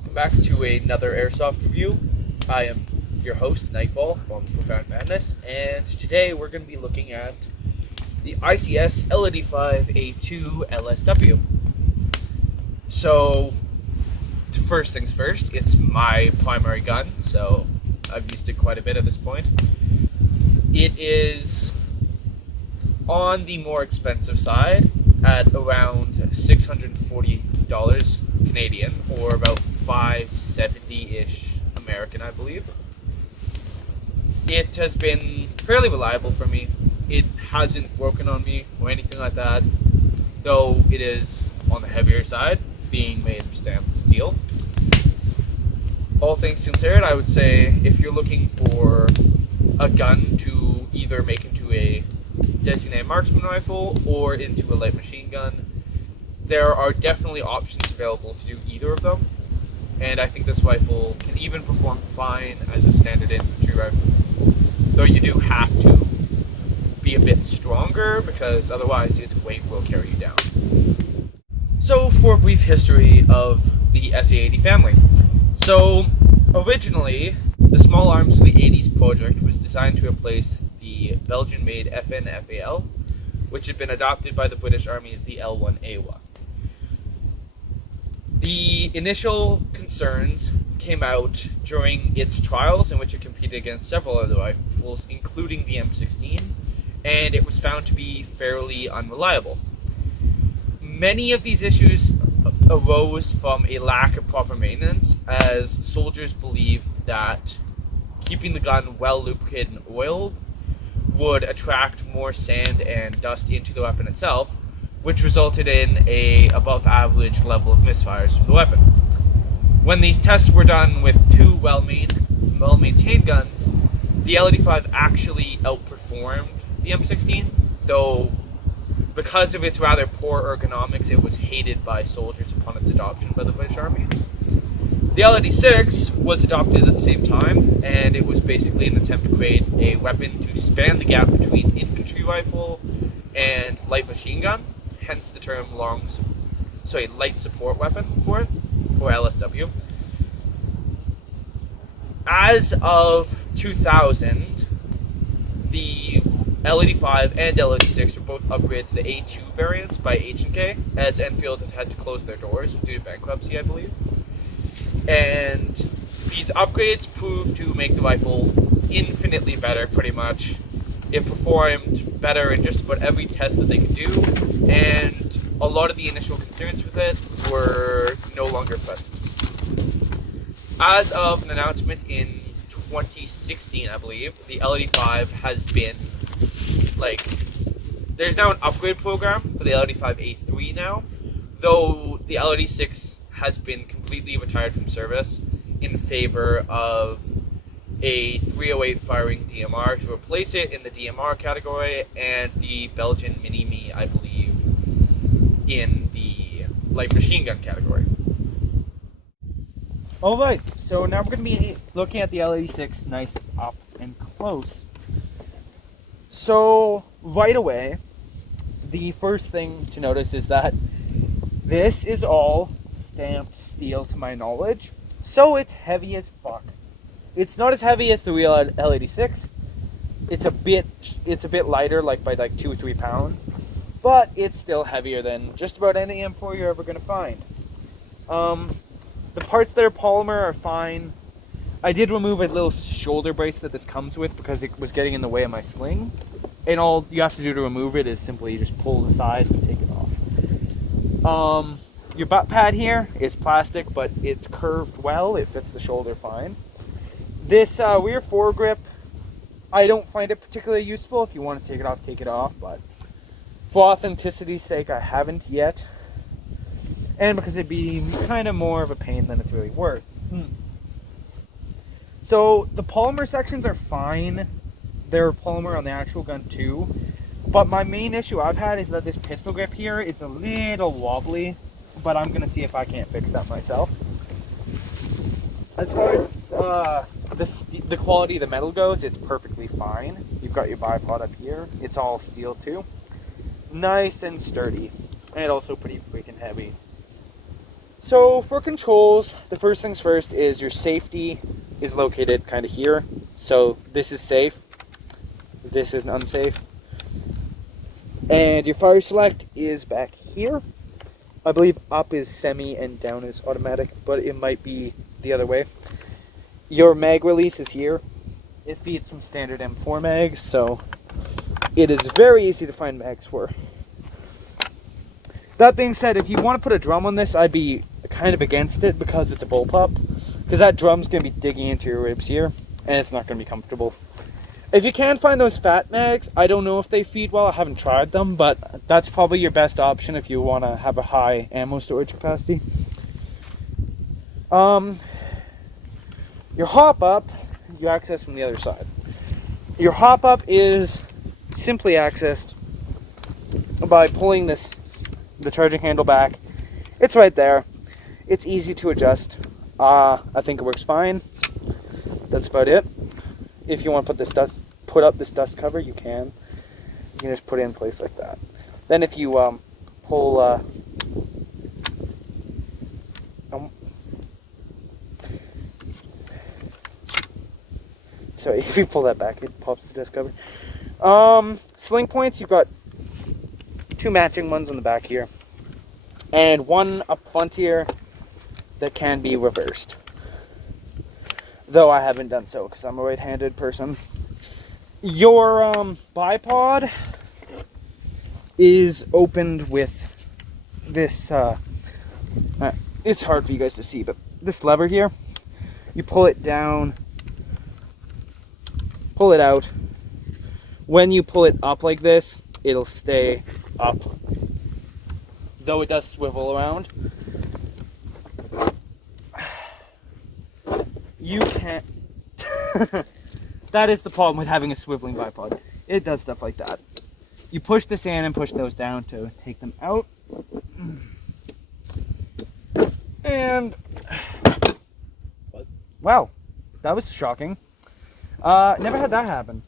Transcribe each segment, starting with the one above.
Welcome back to another Airsoft review. I am your host, Nightfall from Profound Madness, and today we're going to be looking at the ICS L85A2 LSW. So, first things first, it's my primary gun, so I've used it quite a bit at this point. It is on the more expensive side at around $640 Canadian, or about $570-ish American, I believe. It has been fairly reliable for me. It hasn't broken on me or anything like that, though it is on the heavier side, being made of stamped steel. All things considered, I would say if you're looking for a gun to either make into a designated marksman rifle or into a light machine gun, there are definitely options available to do either of them, and I think this rifle can even perform fine as a standard infantry rifle, though you do have to be a bit stronger because otherwise its weight will carry you down. So for a brief history of the SA-80 family. So originally, the Small Arms for the 80s project was designed to replace the Belgian-made FN-FAL, which had been adopted by the British Army as the L1A1. The initial concerns came out during its trials, in which it competed against several other rifles, including the M16, and it was found to be fairly unreliable. Many of these issues arose from a lack of proper maintenance, as soldiers believed that keeping the gun well lubricated and oiled would attract more sand and dust into the weapon itself, which resulted in a above average level of misfires from the weapon. When these tests were done with two well-maintained guns, the L85 actually outperformed the M16, though because of its rather poor ergonomics, it was hated by soldiers upon its adoption by the British Army. The L86 was adopted at the same time, and it was basically an attempt to create a weapon to span the gap between infantry rifle and light machine gun, hence the term light support weapon for it, or LSW. As of 2000, the L85 and L86 were both upgraded to the A2 variants by H&K, as Enfield had to close their doors due to bankruptcy, I believe. And these upgrades proved to make the rifle infinitely better, pretty much. It performed better in just about every test that they could do, and a lot of the initial concerns with it were no longer present. As of an announcement in 2016, I believe, the L85 has been, there's now an upgrade program for the L85A3 now, though the L86 has been completely retired from service in favor of a 308 firing DMR to replace it in the DMR category, and the Belgian Mini-Me, I believe, in the light machine gun category. Alright, so now we're going to be looking at the L86 nice up and close. So, right away, the first thing to notice is that this is all stamped steel to my knowledge, so it's heavy as fuck. It's not as heavy as the real L86. It's a bit lighter, by 2 or 3 pounds, but it's still heavier than just about any M4 you're ever going to find. The parts that are polymer are fine. I did remove a little shoulder brace that this comes with because it was getting in the way of my sling, and all you have to do to remove it is simply just pull the sides and take it off. Your butt pad here is plastic, but it's curved well. It fits the shoulder fine. This rear foregrip, I don't find it particularly useful. If you want to take it off, but for authenticity's sake, I haven't yet. And because it'd be kind of more of a pain than it's really worth. So the polymer sections are fine. They're polymer on the actual gun too. But my main issue I've had is that this pistol grip here is a little wobbly, but I'm going to see if I can't fix that myself. As far as the quality of the metal goes, it's perfectly fine. You've got your bipod up here. It's all steel too. Nice and sturdy. And also pretty freaking heavy. So for controls, the first things first is your safety is located kind of here. So this is safe, this is unsafe. And your fire select is back here. I believe up is semi and down is automatic, but it might be the other way. Your mag release is here. It feeds some standard M4 mags, so it is very easy to find mags for. That being said, if you want to put a drum on this, I'd be kind of against it because it's a bullpup. Because that drum's going to be digging into your ribs here, and it's not going to be comfortable. If you can find those fat mags, I don't know if they feed well, I haven't tried them, but that's probably your best option if you want to have a high ammo storage capacity. Your hop up, you access from the other side. Your hop up is simply accessed by pulling the charging handle back. It's right there. It's easy to adjust. I think it works fine. That's about it. If you want to put up this dust cover, you can. You can just put it in place like that. Then if you pull sorry, if you pull that back, it pops the dust cover. Sling points, you've got 2 matching ones on the back here, and one up front here that can be reversed. Though I haven't done so because I'm a right-handed person. Your bipod is opened with this, it's hard for you guys to see, but this lever here, you pull it down, pull it out. When you pull it up like this, it'll stay up, though it does swivel around. You can't that is the problem with having a swiveling bipod. It does stuff like that. You push this in and push those down to take them out. And wow, that was shocking. Never had that happen.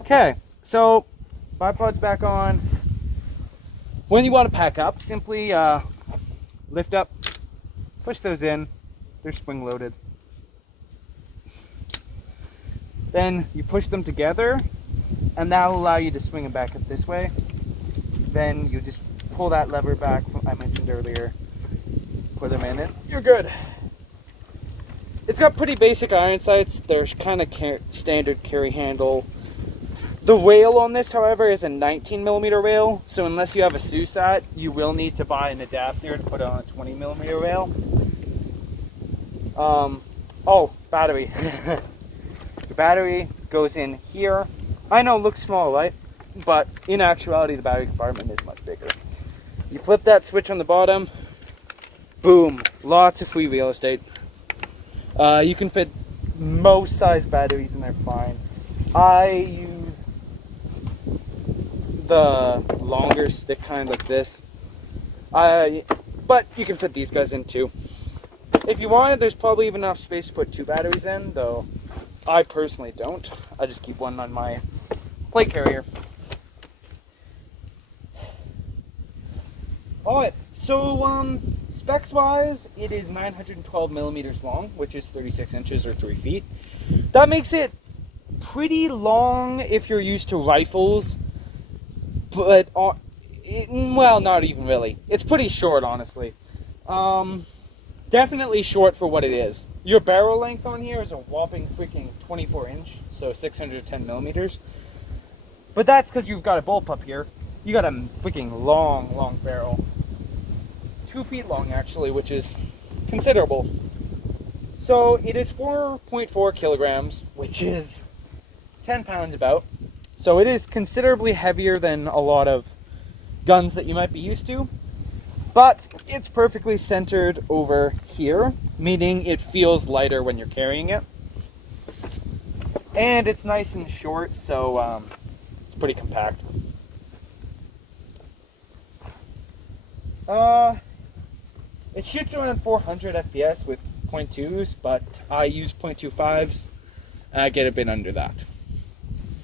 Okay, so bipod's back on. When you want to pack up, simply lift up, push those in. They're spring loaded. Then you push them together, and that'll allow you to swing them back up this way. Then you just pull that lever back I mentioned earlier, put them in it, you're good. It's got pretty basic iron sights. There's kind of standard carry handle. The rail on this, however, is a 19mm rail, so unless you have a SUSAT, you will need to buy an adapter to put on a 20mm rail. Oh, battery. The battery goes in here. I know it looks small, right? But in actuality, the battery compartment is much bigger. You flip that switch on the bottom, boom, lots of free real estate. You can fit most size batteries in there fine. I use the longer stick kind like this, but you can fit these guys in too. If you wanted, there's probably even enough space to put 2 batteries in, though I personally don't. I just keep one on my plate carrier. Alright, so specs wise, it is 912mm long, which is 36 inches or 3 feet. That makes it pretty long if you're used to rifles, but well, not even really. It's pretty short, honestly. Definitely short for what it is. Your barrel length on here is a whopping freaking 24 inch, so 610mm. But that's because you've got a bullpup here. You got a freaking long barrel. 2 feet long, actually, which is considerable. So it is 4.4 kilograms, which is 10 pounds about. So it is considerably heavier than a lot of guns that you might be used to. But it's perfectly centered over here, meaning it feels lighter when you're carrying it. And it's nice and short, so it's pretty compact. It shoots around 400 FPS with 0.2s, but I use 0.25s, and I get a bit under that.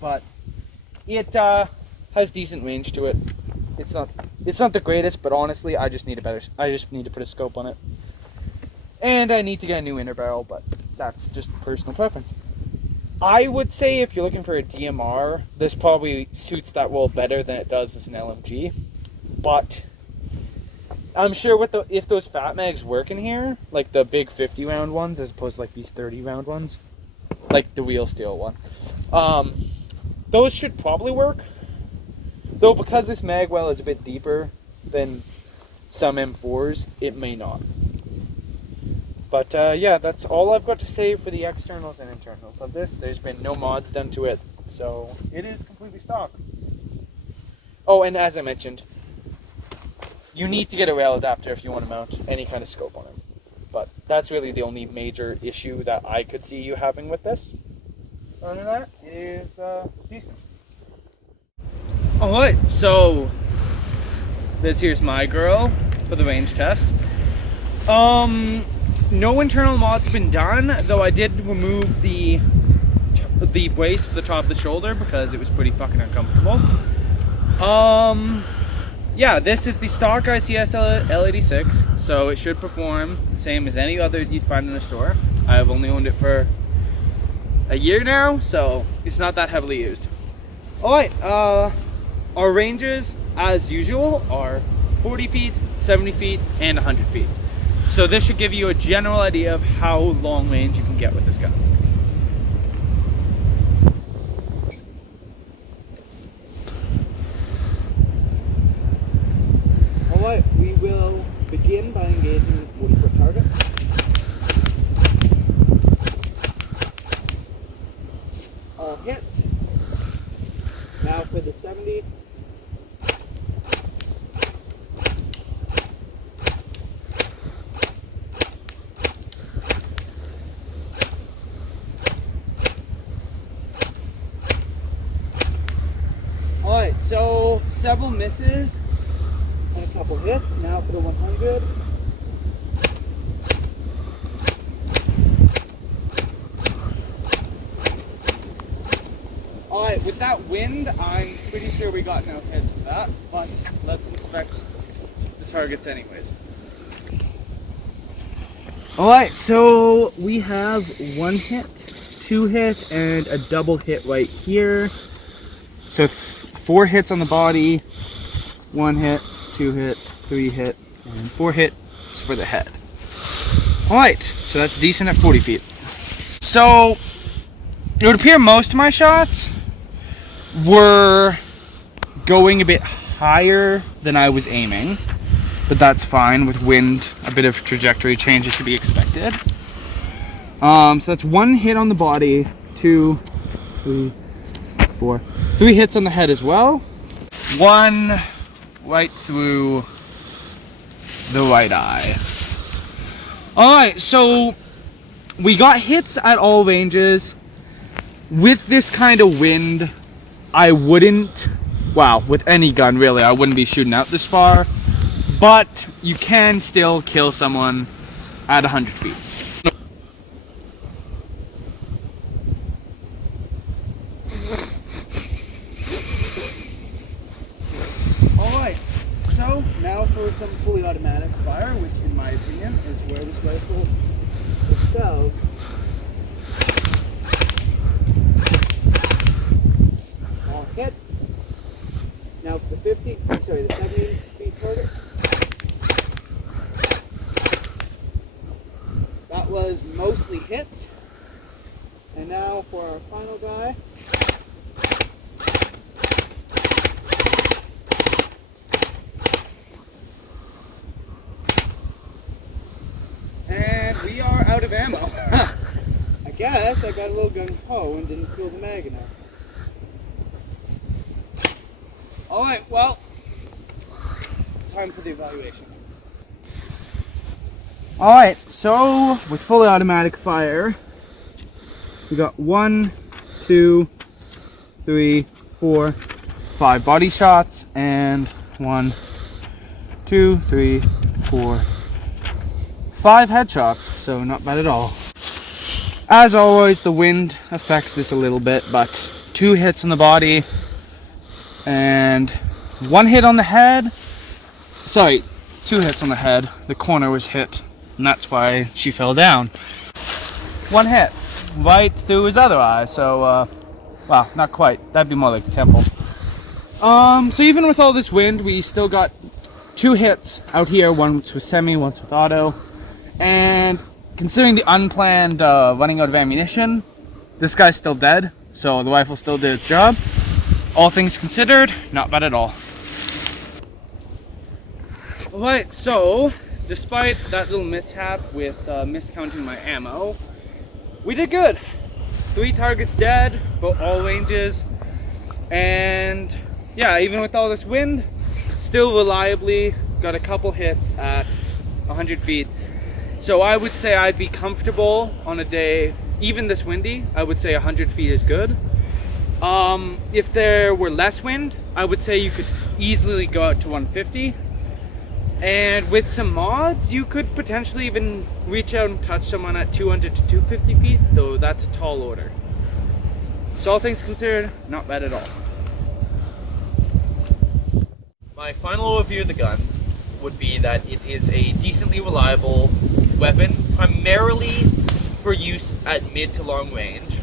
But it has decent range to it. It's not the greatest, but honestly, I just need to put a scope on it. And I need to get a new inner barrel, but that's just personal preference. I would say if you're looking for a DMR, this probably suits that role better than it does as an LMG. But I'm sure if those fat mags work in here, like the big 50 round ones as opposed to like these 30 round ones, like the real steel one, those should probably work. Though because this mag well is a bit deeper than some M4s, it may not. But yeah, that's all I've got to say for the externals and internals of this. There's been no mods done to it, so it is completely stock. Oh, and as I mentioned, you need to get a rail adapter if you want to mount any kind of scope on it. But that's really the only major issue that I could see you having with this. Other than that, it is decent. Alright, so this here's my girl for the range test. No internal mods have been done, though I did remove the brace for the top of the shoulder because it was pretty fucking uncomfortable. Yeah, this is the stock ICS L86, so it should perform the same as any other you'd find in the store. I've only owned it for a year now, so it's not that heavily used. Alright, our ranges, as usual, are 40 feet, 70 feet, and 100 feet. So this should give you a general idea of how long range you can get with this gun. Alright, we will begin by engaging the 40-foot target. All hits. Now for the 70. Alright, so several misses and a couple hits. Now for the 100. Alright, with that wind, I'm pretty sure we got no hits with that, but let's inspect the targets anyways. Alright, so we have 1 hit, 2 hit, and a double hit right here. So 4 hits on the body, 1 hit, 2 hit, 3 hit, and 4 hits for the head. Alright, so that's decent at 40 feet. So it would appear most of my shots were going a bit higher than I was aiming, but that's fine. With wind, a bit of trajectory change is to be expected. So that's 1 hit on the body, 2, 3, 4, 3 hits on the head as well. 1 right through the right eye. Alright, so we got hits at all ranges. With this kind of wind, I wouldn't, wow, with any gun really, I wouldn't be shooting out this far. But you can still kill someone at 100 feet. Alright, so now for some fully automatic fire, which in my opinion is where this rifle excels. All hits. Now for the 70 feet target. That was mostly hits. And now for our final guy. And we are out of ammo. I guess I got a little gung-ho and didn't fill the mag enough. Alright, well, time for the evaluation. Alright, so with fully automatic fire, we got 1, 2, 3, 4, 5 body shots, and 1, 2, 3, 4, 5 headshots, so not bad at all. As always, the wind affects this a little bit, but 2 hits on the body and 1 hit on the head. Sorry, 2 hits on the head. The corner was hit, and that's why she fell down. 1 hit right through his other eye. So, well, not quite. That'd be more like the temple. So even with all this wind, we still got 2 hits out here. Once with semi, once with auto. And considering the unplanned running out of ammunition, this guy's still dead. So the rifle still did its job. All things considered, not bad at all. Alright, so despite that little mishap with miscounting my ammo, we did good. 3 targets dead, both all ranges, and yeah, even with all this wind, still reliably got a couple hits at 100 feet. So I would say I'd be comfortable on a day, even this windy, I would say 100 feet is good. If there were less wind, I would say you could easily go out to 150. And with some mods, you could potentially even reach out and touch someone at 200 to 250 feet, though that's a tall order. So all things considered, not bad at all. My final review of the gun would be that it is a decently reliable weapon, primarily for use at mid to long range,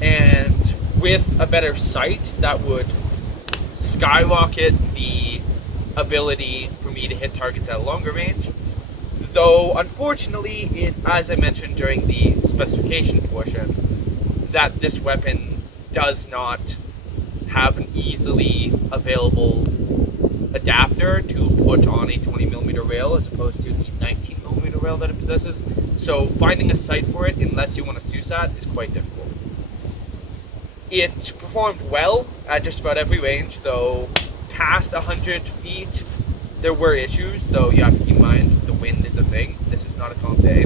and with a better sight that would skyrocket the ability for me to hit targets at longer range. Though unfortunately, it, as I mentioned during the specification portion, that this weapon does not have an easily available adapter to put on a 20mm rail as opposed to the 19mm rail that it possesses. So finding a sight for it, unless you want to SUSAT, is quite difficult. It performed well at just about every range, though past 100 feet there were issues, though you have to keep in mind the wind is a thing. This is not a calm day.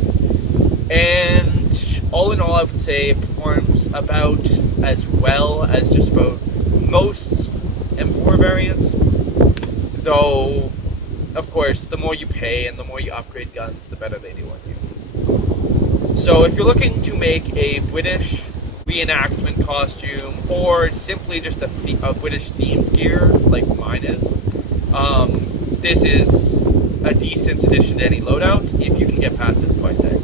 And all in all, I would say it performs about as well as just about most M4 variants, though of course the more you pay and the more you upgrade guns, the better they do on you. So if you're looking to make a British reenactment costume, or simply just a British themed gear like mine is, this is a decent addition to any loadout if you can get past its price tag.